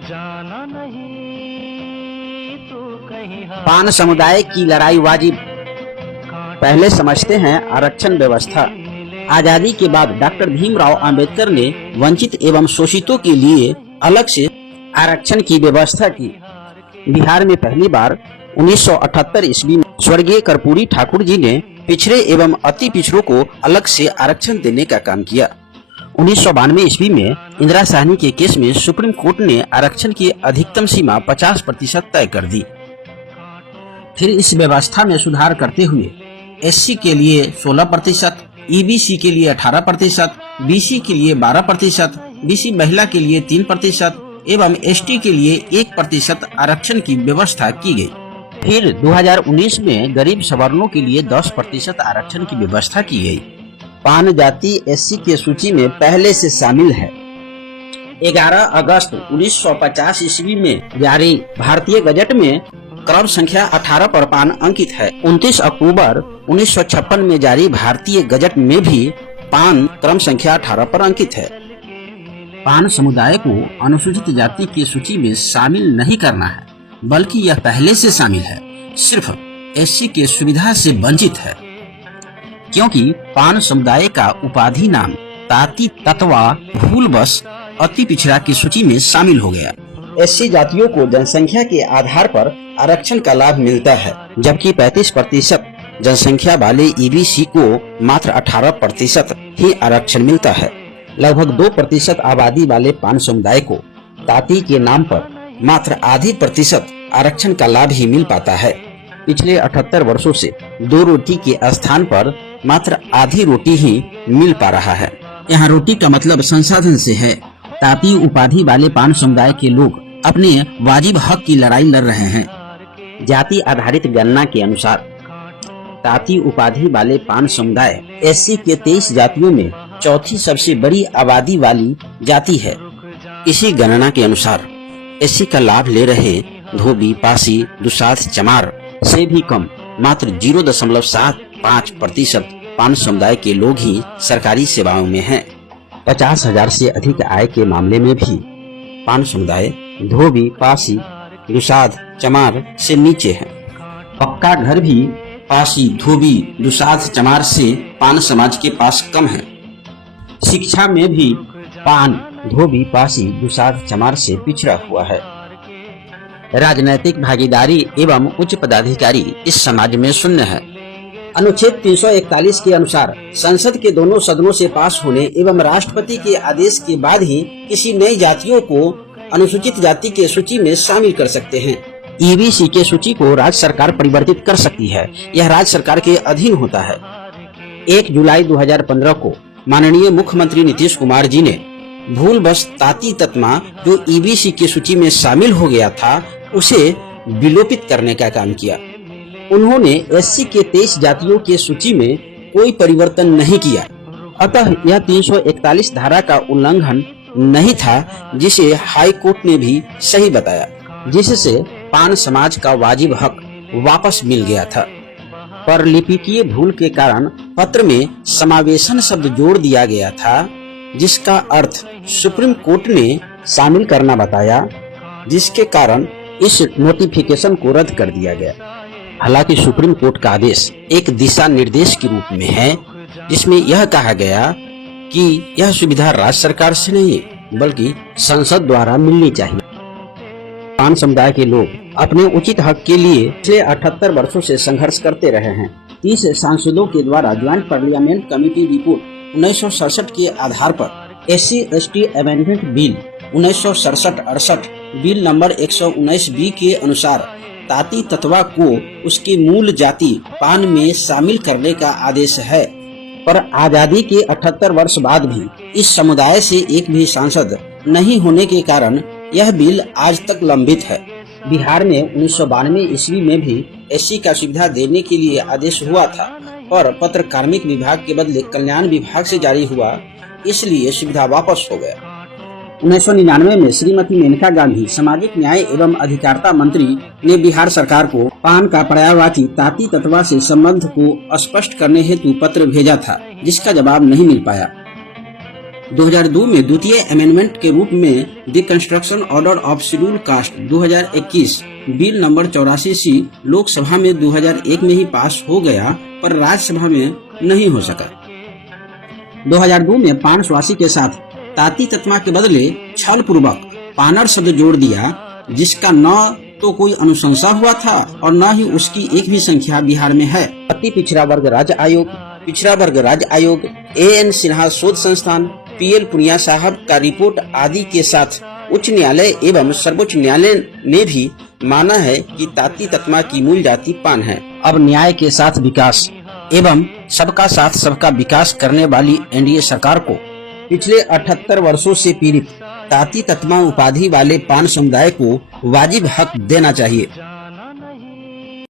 जाना नहीं तू कहीं पान समुदाय की लड़ाई वाजिब। पहले समझते हैं आरक्षण व्यवस्था। आजादी के बाद डॉक्टर भीमराव अंबेडकर ने वंचित एवं शोषितों के लिए अलग से आरक्षण की व्यवस्था की। बिहार में पहली बार 1978 ईस्वी में स्वर्गीय कर्पूरी ठाकुर जी ने पिछड़े एवं अति पिछड़ों को अलग से आरक्षण देने का काम किया। 1992 ईस्वी में इंदिरा साहनी के केस में सुप्रीम कोर्ट ने आरक्षण की अधिकतम सीमा 50% तय कर दी। फिर इस व्यवस्था में सुधार करते हुए एससी के लिए 16%, ईबीसी के लिए 18%, बीसी के लिए 12%, बीसी महिला के लिए 3% एवं एसटी के लिए 1% आरक्षण की व्यवस्था की गई। फिर 2019 में गरीब सवर्णों के लिए 10% आरक्षण की व्यवस्था की गई। पान जाति एससी के सूची में पहले से शामिल है। 11 अगस्त 1950 ईस्वी में जारी भारतीय गजट में क्रम संख्या 18 पर पान अंकित है। 29 अक्टूबर 1956 में जारी भारतीय गजट में भी पान क्रम संख्या 18 पर अंकित है। पान समुदाय को अनुसूचित जाति की सूची में शामिल नहीं करना है, बल्कि यह पहले से शामिल है, सिर्फ एससी के सुविधा से वंचित है, क्योंकि पान समुदाय का उपाधि नाम ताती तत्वा भूलवश अति पिछड़ा की सूची में शामिल हो गया। एससी जातियों को जनसंख्या के आधार पर आरक्षण का लाभ मिलता है, जबकि 35% जनसंख्या वाले ईबीसी को मात्र 18% ही आरक्षण मिलता है। लगभग 2% आबादी वाले पान समुदाय को ताती के नाम पर मात्र आधी प्रतिशत आरक्षण का लाभ ही मिल पाता है। पिछले 78 वर्षों से 2 रोटी के स्थान पर मात्र आधी रोटी ही मिल पा रहा है। यहाँ रोटी का मतलब संसाधन से है। ताती उपाधि वाले पान समुदाय के लोग अपने वाजिब हक की लड़ाई लड़ रहे हैं। जाति आधारित गणना के अनुसार ताती उपाधि वाले पान समुदाय एससी के 23 जातियों में चौथी सबसे बड़ी आबादी वाली जाति है। इसी गणना के अनुसार एससी का लाभ ले रहे धोबी, पासी, दुसाध, चमार से भी कम मात्र 0.75% पान समुदाय के लोग ही सरकारी सेवाओं में हैं। 50,000 से अधिक आय के मामले में भी पान समुदाय धोबी, पासी, दुसाध, चमार से नीचे है। पक्का घर भी पासी, धोबी, दुसाध, चमार से पान समाज के पास कम है। शिक्षा में भी पान, धोबी, पासी, दुसाध, चमार से पिछड़ा हुआ है। राजनैतिक भागीदारी एवं उच्च पदाधिकारी इस समाज में शून्य है। अनुच्छेद 341 के अनुसार संसद के दोनों सदनों से पास होने एवं राष्ट्रपति के आदेश के बाद ही किसी नई जातियों को अनुसूचित जाति के सूची में शामिल कर सकते हैं। ईबीसी के सूची को राज्य सरकार परिवर्तित कर सकती है। यह राज्य सरकार के अधीन होता है। 1 जुलाई 2015 को माननीय मुख्यमंत्री नीतीश कुमार जी ने भूलवश ताती तत्मा जो ईबीसी की सूची में शामिल हो गया था, उसे विलोपित करने का काम किया। उन्होंने एससी के 23 जातियों के सूची में कोई परिवर्तन नहीं किया। अतः यह 341 धारा का उल्लंघन नहीं था, जिसे हाई कोर्ट ने भी सही बताया, जिससे पान समाज का वाजिब हक वापस मिल गया था। पर लिपिकीय भूल के कारण पत्र में समावेशन शब्द जोड़ दिया गया था, जिसका अर्थ सुप्रीम कोर्ट ने शामिल करना बताया, जिसके कारण इस नोटिफिकेशन को रद्द कर दिया गया। हालांकि सुप्रीम कोर्ट का आदेश एक दिशा निर्देश के रूप में है, जिसमें यह कहा गया कि यह सुविधा राज्य सरकार से नहीं बल्कि संसद द्वारा मिलनी चाहिए। पान समुदाय के लोग अपने उचित हक के लिए पिछले 78 वर्षों से संघर्ष करते रहे हैं। 30 सांसदों के द्वारा ज्वाइंट पार्लियामेंट कमेटी रिपोर्ट 1967 के आधार पर SC ST amendment bill 1967-68 bill number 119B के अनुसार ताती तत्वा को उसके मूल जाति पान में शामिल करने का आदेश है। पर आजादी के 78 वर्ष बाद भी इस समुदाय से एक भी सांसद नहीं होने के कारण यह बिल आज तक लंबित है। बिहार में 1992 ईस्वी में भी एससी का सुविधा देने के लिए आदेश हुआ था, पर पत्र कार्मिक विभाग के बदले कल्याण विभाग से जारी हुआ, इसलिए सुविधा वापस हो गया। 1999 में श्रीमती मेनका गांधी सामाजिक न्याय एवं अधिकारिता मंत्री ने बिहार सरकार को पान का पर्यायवाची ताती तत्वा से संबंध को स्पष्ट करने हेतु पत्र भेजा था, जिसका जवाब नहीं मिल पाया। 2002 में द्वितीय अमेंडमेंट के रूप में the construction order of schedule caste 2021 bill number 84C Lok Sabha में 2001 में ही पास हो गया, पर राज्यसभा में नहीं हो सका। 2002 में पान स्वासी के साथ ताती तत्मा के बदले छल पूर्वक पानर शब्द जोड़ दिया, जिसका न तो कोई अनुशंसा हुआ था और न ही उसकी एक भी संख्या बिहार में है। अति पिछड़ा वर्ग राज्य आयोग, पिछड़ा वर्ग राज्य आयोग, AN सिन्हा शोध संस्थान, PL पुनिया साहब का रिपोर्ट आदि के साथ उच्च न्यायालय एवं सर्वोच्च न्यायालय ने भी माना है कि ताती तत्मा की मूल जाति पान है। अब न्याय के साथ विकास एवं सबका साथ सबका विकास करने वाली NDA सरकार को पिछले 78 वर्षों से पीड़ित ताती तत्मा उपाधि वाले पान समुदाय को वाजिब हक देना चाहिए।